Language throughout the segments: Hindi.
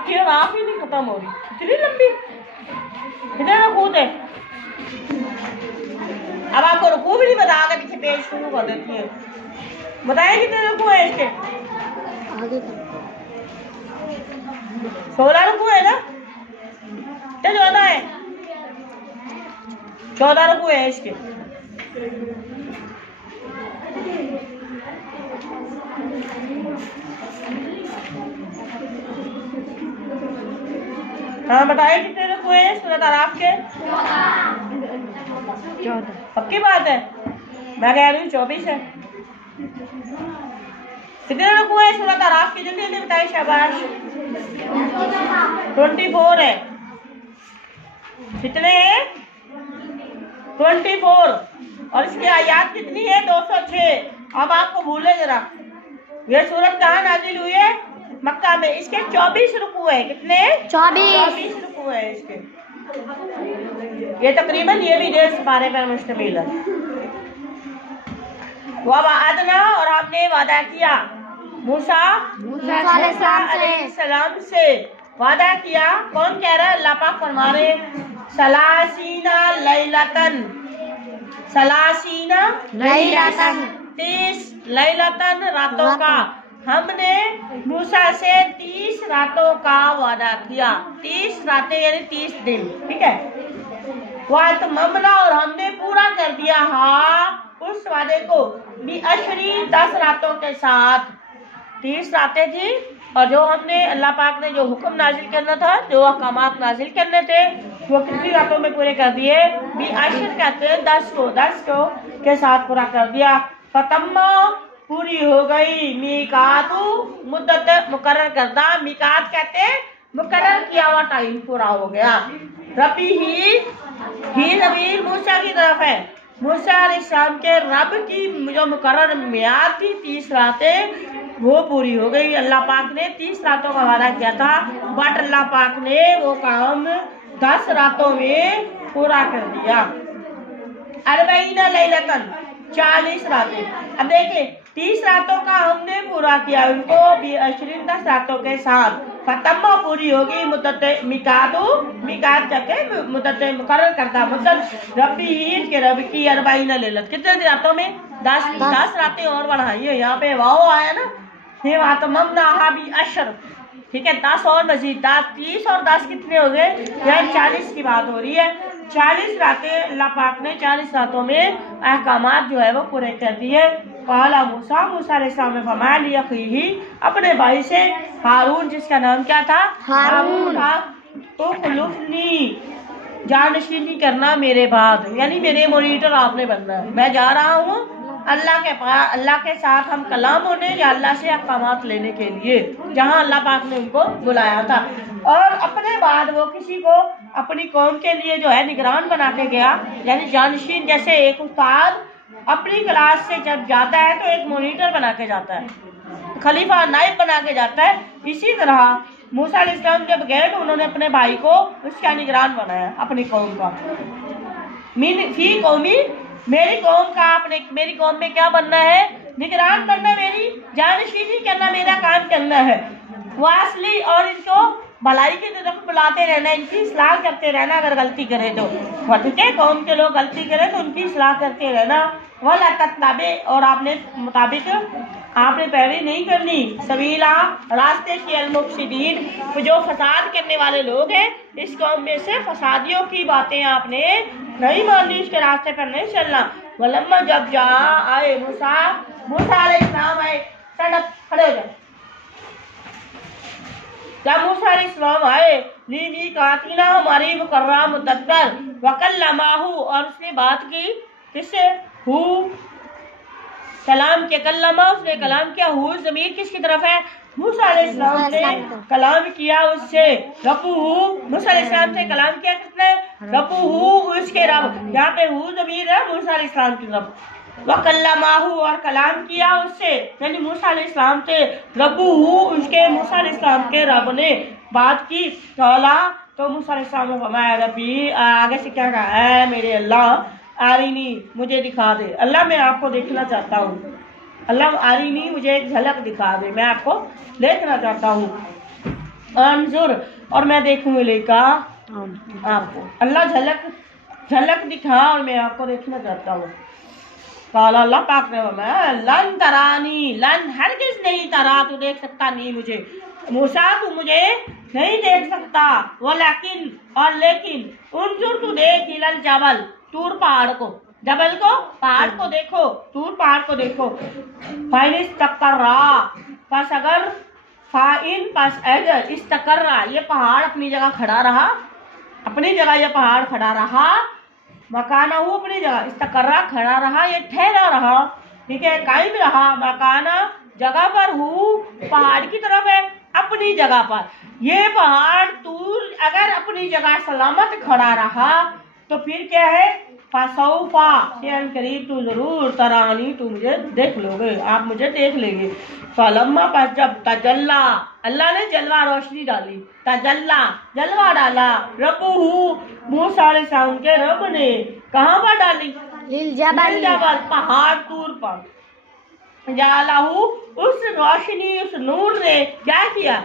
आपकी और आप ही नहीं खत्म हो रही, इतनी लंबी। कितने रुकू थे? अब आपको रुकू भी नहीं बता के पीछे पेज शुरू कर देती है। बताइए कितने रुकू है इसके? 16 रुकू है ना? 14 है, 14 रुकू है इसके। हाँ बताइए कितने रुकू है सूरत आराफ के? 14। पक्की बात है? मैं कह रही हूँ 24 है। कितने रुकू है सूरत आराफ की? जल्दी जल्दी बताइए, शाबाश। 24 है। कितने हैं? 24। और इसकी आयत कितनी है? 206। अब आपको भूले जरा, ये सूरत कहाँ नाजिल हुई है? मक्का में। इसके 24 रुकू है। कितने? 24 रुकू है इसके। ये तकरीबन ये भी 1.5 पारे पर मुश्तमिल है। वअदना, और आपने वादा किया मूसा अलैहिस्सलाम से वादा किया। कौन कह रहा है? अल्लाह पाक फरमा रहे सलासीना लैलतन, सलासीना लैलतन, 30 लैलतन रातों का। हमने मूसा से 30 रातों का वादा किया। 30 रातें यानी 30 दिन, ठीक है। वात ममना, और हमने पूरा कर दिया हाँ उस वादे को भी अशरी 10 रातों के साथ। 30 रातें थी, और जो हमने अल्लाह पाक ने जो हुक्म नाजिल करना था, जो अहकामात नाजिल करने थे, वो कितनी रातों में पूरे कर दिए? भी अशर कहते हैं 10 को के साथ पूरा कर दिया। फतम्मा, पूरी हो गई। मीकातु, मुद्दत मुकर्रर करदा। मीकात कहते हैं मुकर्रर किया हुआ टाइम पूरा हो गया। रबी ही ज़मीर मूसा की तरफ है। मूसा अलैहिस्सलाम के रब की जो मुकर्रर मियाद थी 30 रातें, वो पूरी हो गई। अल्लाह पाक ने 30 रातों का वादा किया था, बट अल्लाह पाक ने वो काम 10 रातों में पूरा कर दिया। अरबईना लैलतन, 40 रातें। अब देखिए 30 रातों का हमने पूरा किया उनको भी 10 रातों के साथ। फतम्मा, पूरी होगी। मुद्दत मिकादू, मिकात करके मुद्दत मुकर्रर करता मुद्दत रबी ईद के रब की 40 लैलत। कितने रातों में? 10 रातें और बढ़ाइए। यहाँ पे वाओ आया ना, ये वातममना भी अशर, ठीक है। 10 और मजीद 30 और 10 कितने हो गए? यानी 40 की बात हो रही है। 40 रातें अल्लाह पाक ने 40 रातों में अहकामात जो है वो पूरे कर दिए। काला मूसा अलैहिस्सलाम ने फरमाया लिअख़ीही, अपने भाई से हारून, जिसका नाम क्या था? हारून था। तो खुलुफनी, जानशीनी करना मेरे बाद, यानी मेरे मॉनिटर आपने बनना है। मैं जा रहा हूँ अल्लाह के साथ हम कलाम होने, या अल्लाह से अहकामात लेने के लिए, जहाँ अल्लाह पाक ने उनको बुलाया था। और अपने बाद वो किसी को अपनी कौम के लिए जो है निगरान बना के गया, यानी जानशीन। जैसे एक उस्ताद अपनी क्लास से जब जाता है तो एक मॉनिटर बना के जाता है, खलीफा नाइब बना के जाता है। इसी तरह मूसा अलैहिस्सलाम जब गए तो उन्होंने अपने भाई को उसका निगरान बनाया, अपनी कौम का। फी कौमी, मेरी कौम का, अपने मेरी कौम में क्या बनना है? निगरान बनना, मेरी जानशीनी करना, मेरा काम करना है। वासली, और इनको भलाई की तरफ बुलाते रहना, इनकी इस्लाह करते रहना। अगर गलती करे तो ठीक है, कौम के लोग गलती करें तो उनकी इस्लाह करते रहना। वला तत्ताबे, और आपने मुताबिक आपने पैरवी नहीं करनी सबीला, रास्ते की अल-मुफसिदीन, जो फसाद करने वाले लोग हैं इस कौम में से, फसादियों की बातें आपने नहीं माननी, इसके रास्ते पर नहीं चलना। वलम्मा, जब जा आए मूसा अलैहिस्सलाम आए, खड़े हो जाए। जब मूसा अलैहिस्सलाम आए लीमीकातिना, हमारी मुकर्रर मुद्दत पर, वकल्लमाहु, और उसने बात की किससे? हु, कलाम के कल्लमा, उसने कलाम किया। हु ज़मीर किसकी तरफ है? मूसा अलैहिस्सलाम ने कलाम किया उससे। रब्बुहु, मूसा अलैहिस्सलाम से कलाम किया किसने? रब्बुहु, उसके रब। यहाँ पे हु ज़मीर है मूसा अलैहिस्सलाम की रब। वकल्लमाहु, और कलाम किया उससे, यानी मूसा अलैहिस्सलाम से। रब्बुहु, उसके मूसा अलैहिस्सलाम के रब ने बात की। कौला, तो मूसा अलैहिस्सलाम ने फरमाया रब्बी, आगे से क्या कहा है? मेरे अल्लाह, आरिनी, मुझे दिखा दे। अल्लाह मैं आपको देखना चाहता हूँ। अल्लाह आरिनी, मुझे एक झलक दिखा दे, मैं आपको देखना चाहता हूँ। अंजुर, और मैं देखूंगी लेका आपको। अल्लाह झलक दिखा और मैं आपको देखना चाहता हूँ। काला अल्लाह पाक ने फरमाया लन तरानी, लन हरगिज़ नहीं, तरा तू देख सकता नहीं मुझे, मूसा तू मुझे नहीं देख सकता, वो लेकिन और लेकिन उनजुर तू देख इलल जबल, तूर पहाड़ को, जबल को पहाड़ को देखो, तूर पहाड़ को देखो। फाइन इस्तकर्रा, बस अगर फाइन पस अगर इस्तकर्रा, ये पहाड़ अपनी जगह खड़ा रहा, अपनी जगह ये पहाड़ खड़ा रहा, मकाना हूँ अपनी जगह, इस्तकर्रा खड़ा रहा, ये ठहरा रहा, ठीक है, कायम रहा, मकाना जगह पर हूँ, पहाड़ की तरफ है, अपनी जगह पर। ये पहाड़ तूर अगर अपनी जगह सलामत खड़ा रहा तो फिर क्या है, फसौफा करीब तू जरूर तरानी, तू मुझे देख लोगे, आप मुझे देख लेंगे। फलम्मा पास जब तजल्ला, अल्लाह ने जलवा रोशनी डाली, तजल्ला जलवा डाला, रब्बुहु मूसा अलैहिस्सलाम के रब ने कहाँ पर डाली, जबल पहाड़ तूर पर, जालहू उस रोशनी उस नूर ने क्या किया,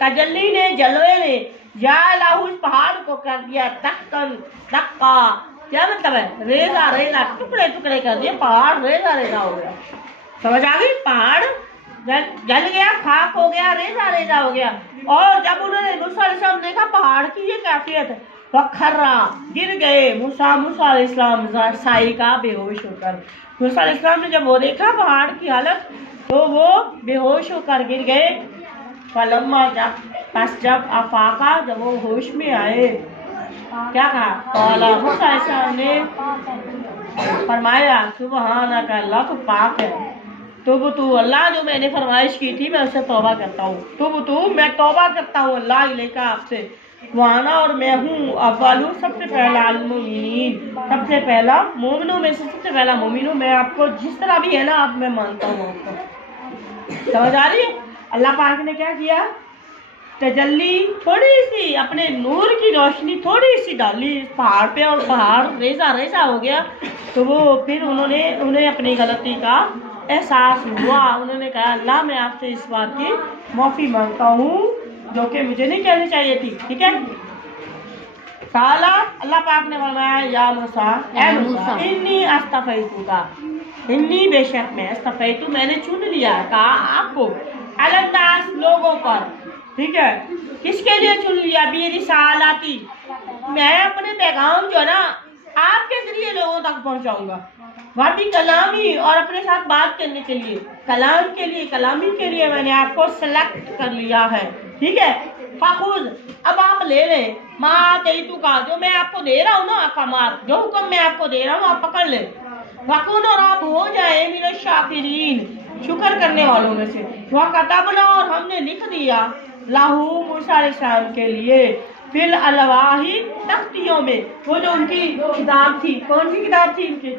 तजल्ली ने जलवे ने जालहू उस पहाड़ को कर दिया दक्कन दक्का, क्या मतलब है, रेजा रेजा, टुकड़े टुकड़े कर दिए, पहाड़ रेजा रेजा हो गया। समझ आ गई, पहाड़ जल गया, खाक हो गया, रेजा रेजा हो गया। और जब उन्होंने मूसा अलैहिस्सलाम देखा पहाड़ की ये कैफियत है, वखर्रा गिर गए मूसा अलैहिस्सलाम साइका बेहोश होकर। मूसा अलैहिस्सलाम ने जब वो देखा पहाड़ की हालत तो वो बेहोश होकर गिर गए। फलम्मा जब अफाका, जब वो होश में आए क्या कहा, कौला मूसा अलैहिस्सलाम ने फरमाया सुबहानक, अल्लाह तो पाक है, तू अल्लाह जो मैंने फरमाइश की थी मैं उससे तौबा करता हूँ, मैं तौबा करता हूँ अल्लाह इलेका आपसे, वाना और मैं हूँ अव्वलू सबसे पहला अल-मुमिनीन, सबसे पहला मोमिनों में से सबसे पहला मोमिन हूँ मैं, आपको जिस तरह भी है ना आप, मैं मानता हूँ आपको। समझ आ रही है, अल्लाह पाक ने क्या किया, तजल्ली थोड़ी सी अपने नूर की रोशनी थोड़ी सी डाली इस पहाड़ पे और पहाड़ रेजा रेजा हो गया। तो वो फिर उन्हें अपनी गलती का एहसास हुआ, उन्होंने कहा अल्लाह मैं आपसे इस बात की माफ़ी मांगता हूँ जो कि मुझे नहीं कहनी चाहिए थी, ठीक है। काला अल्लाह पाक ने फरमाया या मूसा, ए मूसा इन्नी अस्तफैतुका, इन्नी बेशक मैं, अस्तफैतु मैंने चुन लिया, कहा आपको, अलन्नास लोगों पर, ठीक है, किसके लिए चुन लिया, बिरिसालाती, मैं अपने पैगाम जो ना आपके जरिए लोगों तक पहुंचाऊंगा, वाबी कलामी और अपने साथ बात करने के लिए, कलाम के लिए, कलामी के लिए मैंने आपको सेलेक्ट कर लिया है, ठीक है। फाखुज अब आप ले लें माँ तेतु का, जो मैं आपको दे रहा हूँ ना अहकामात, जो हुक्म मैं आपको दे रहा हूँ आप पकड़ ले, वकुन और आप हो जाए मिन शाकिरीन, शुक्र करने वालों में से, वह कतबना और हमने लिख दिया, लाहू मूसा अलैहिस्सलाम के लिए, फिल अलवाही तख्तियों में, वो जो उनकी किताब थी, कौन सी किताब थी इनकी,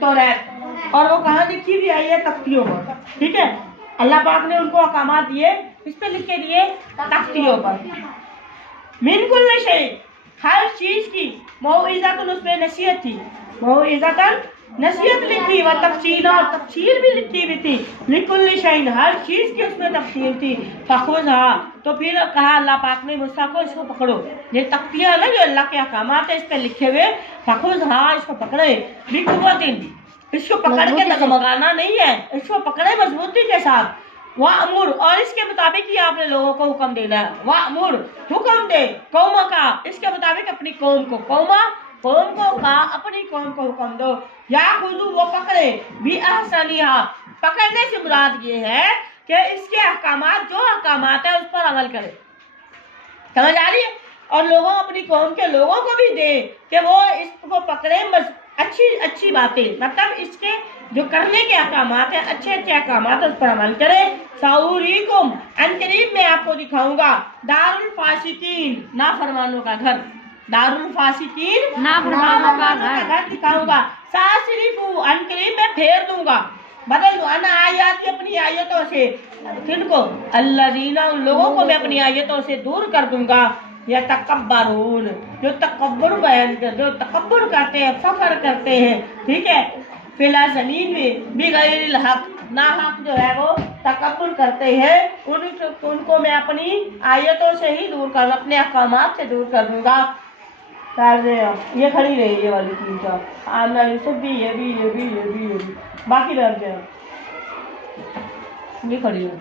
तौरात, और वो कहाँ लिखी भी आई है, तख्तियों पर, ठीक है। अल्लाह पाक ने उनको अहकामात दिए, इस पे लिख के दिए तख्तियों पर। मिन कुल्ल शै, हर चीज की, मौइज़तुन उस पे नसीहत थी, मौइज़तुन नसीहत लिखी, व तफसील और तफसील भी लिखी हुई थी, लिकुल्ल शैइन हर चीज की उसमें तफसील थी। फखुज़हा तो फिर कहा अल्लाह पाक ने मूसा को, इसको पकड़ो, ये तख्तियाँ ना जो अल्लाह के अहकामात है इस पे लिखे हुए, फखुज़हा इसको पकड़े, बिकुव्वतिन इसको पकड़ के डगमगाना नहीं है, इसको पकड़े मजबूती के साथ, वाअमुर और इसके मुताबिक ही आपने लोगों को हुक्म देना है, वाअमुर हुक्म दे, कौमा का इसके मुताबिक अपनी कौम को, कौम को का अपनी कौम को हुक्म दो, या खुदू वो पकड़े, भी अहसनिहा पकड़ने से मुराद ये है कि इसके अहकामात जो अहकामात है उस पर अमल करे, समझ आ रही है। और लोगों अपनी कौम के लोगों को भी दे कि वो इसको पकड़े, अच्छी बातें, मतलब इसके जो करने के अहकामात है अच्छे अहकामात उस पर अमल करे। साउरीकुम अनकरीब मैं आपको दिखाऊंगा, दारुल फासिकीन नाफरमानों का घर, दारुल फासिकीन नाफरमानों का घर दिखाऊंगा। सासरिफू अनकरीब मैं फेर दूंगा, बदल दो, अन आयात की अपनी आयतों से, किनको, अल्लज़ीना उन लोगों को मैं अपनी आयतों से दूर कर दूंगा, या तकब्बरून जो तकब्बुर बयान कर, जो तकब्बुर करते हैं, फख्र करते हैं, ठीक है, फिला जमीन में बिगैरिल हक नाहक जो है वो तकब्बुर करते हैं, उनको मैं अपनी आयतों से ही दूर कर, अपने अहकामात से दूर कर दूंगा। ये खड़ी रही ये वाली चीज, आमना यूसुफ भी, ये भी बाकी रह गया, ये खड़ी है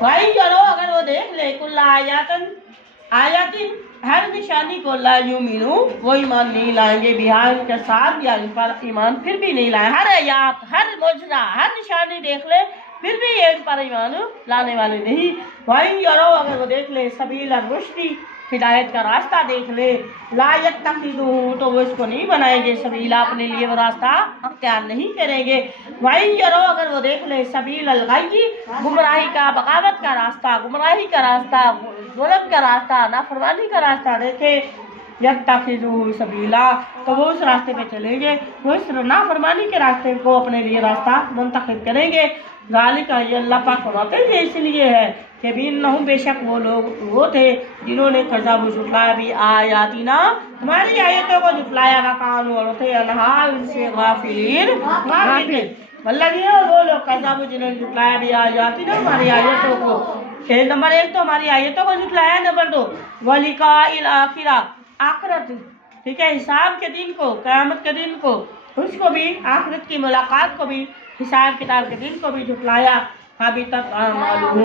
भाई। चलो अगर वो देख ले कुल आयातिन हर निशानी को ला युमिनु, वो ईमान नहीं लाएंगे, बिहार के साथ या इन पर ईमान फिर भी नहीं लाए। हर आयात, हर मौजज़ा, हर निशानी देख ले फिर भी ये इन पर ईमान लाने वाले नहीं। भाई यारो अगर वो देख ले सबील रुश्दी, हिदायत का रास्ता देख ले, ला यत्तखिज़ूहु, तो वो इसको नहीं बनाएंगे सबीला, अपने लिए वो रास्ता अख्तियार नहीं करेंगे। भाई यारो अगर वो देख ले सबील अलग़य्यी, गुमराही का, बगावत का रास्ता, गुमराही का रास्ता, ज़ुल्म का रास्ता, नाफरमानी का रास्ता देखे, यत्तखिज़ूहु सबीला, तो वो उस रास्ते पे चलेंगे, वो इस नाफरमानी के रास्ते को अपने लिए रास्ता मुंतखब करेंगे। ज़ालिका, ये अल्लाह पाक फरमाते हैं इसलिए है कि बिन्नहुम, बेशक वो लोग वो थे जिन्होंने कज़्ज़बू झुटलाया भी आयातिना, हमारी आयतों को झुटलाया, वकानू और थे अनहा उनसे गाफिलीन, वल्लज़ीना, और वो लोग कज़्ज़बू जिन्होंने झुटलाया भी आयातिना, हमारी आयतों को, नंबर 1 तो हमारी आयतों को झुटलाया, नंबर 2 वलिकाइल आखिरा, आखिरत, ठीक है, हिसाब के दिन को, क़यामत के दिन को, उसको भी, आखिरत की मुलाकात को भी, हिसाब किताब के दिन को भी झुटलाया। अभी तक मालूम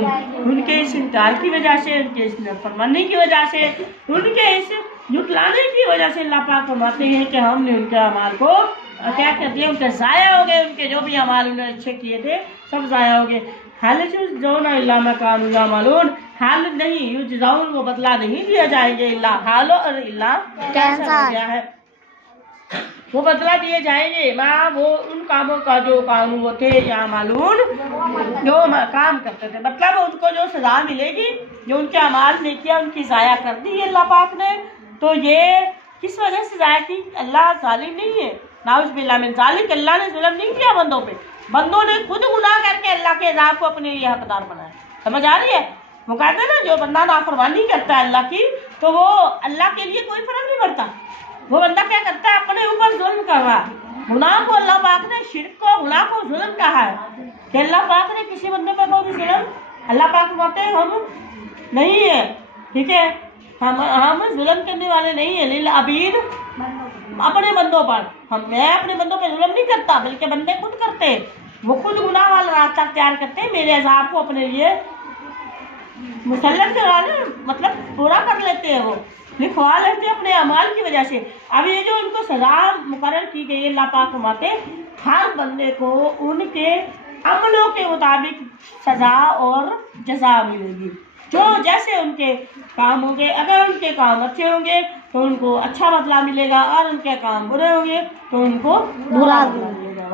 उनके इस इनकार की वजह से, उनके इस नाफरमानी की वजह से, उनके इस झुटलाने की वजह से अल्लाह पाक फरमाते हैं कि हमने उनके अमाल को क्या कर दिया, उनके ज़ाया हो गए, उनके जो भी अमाल उन्होंने अच्छे किए थे सब ज़ाया हो गए। हाल जो ना इल्ला मा कानू यामलून, हाल नहीं युजज़ाउन, वो बदला नहीं दिया जाएंगे, इल्ला हाल और इल्ला कैसा हो गया है, वो बदला दिए जाएंगे माँ, वो उन कामों का जो काम वो थे या मालूम जो काम करते थे, मतलब उनको जो सजा मिलेगी, जो उनके अमाल ने किया उनकी ज़ाया कर दी अल्लाह पाक ने। तो ये किस वजह से ज़ाया की? अल्लाह जालिम नहीं है, नाउज़ बिल्लाह मिन ज़ालिक, अल्लाह ने जुल्म नहीं किया बंदों पे, बंदों ने खुद गुनाह करके अल्लाह के अज़ाब को अपने लिए हकदार बनाया। समझ आ रही है? वो कहते हैं ना जो बंदा नाफरमानी करता है अल्लाह की, तो वो अल्लाह के लिए कोई फर्क नहीं पड़ता, वो बंदा क्या करता है, अपने ऊपर जुल्म कर रहा है। गुनाह को अल्लाह पाक ने, शिर्क को, गुनाह को जुल्म कहा है कि अल्लाह पाक ने किसी बंदे पर कोई जुल्म, अल्लाह पाक कहते हैं हम नहीं है, ठीक है, हम जुल्म करने वाले नहीं है, लिल अबीद, अपने बंदों पर, मैं अपने बंदों पर जुल्म नहीं करता, बल्कि बंदे खुद करते हैं, वो खुद गुनाह वाला रास्ता तैयार करते हैं, मेरे अज़ाब को अपने लिए मुसल्लत कराने, मतलब पूरा कर लेते हैं, वो लिखवा लेते हैं अपने अमाल की वजह से। अब ये जो उनको सजा मुकर्रर की गई है, अल्लाह पाक फरमाते हर बंदे को उनके अमलों के मुताबिक सजा और जजा मिलेगी, जो जैसे उनके काम होंगे, अगर उनके काम अच्छे होंगे तो उनको अच्छा बदला मिलेगा, और उनके काम बुरे होंगे तो उनको बुरा बदला मिलेगा।